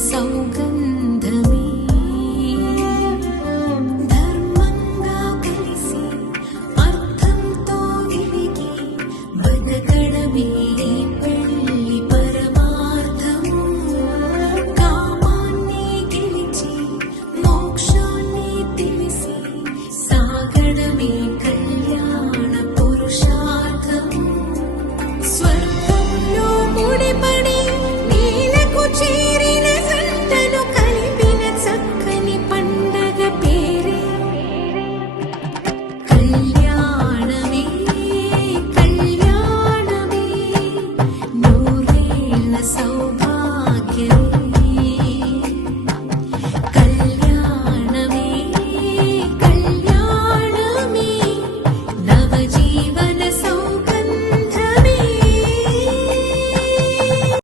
సౌగంధమే ధర్మంగా కలిసి అర్థంతో విరిగి బతకడమే పెళ్లి పరమార్థము కామాన్ని గెలిచి మోక్షాన్ని తెలిసి సాగడమే కళ్యాణ పురుషార్థము స్వర్గంలో ముడిపడి నీలకు చేరిన జంటను కలిపిన చక్కని పండగ పేరే కళ్యాణమే కళ్యాణమే నూరేళ్ల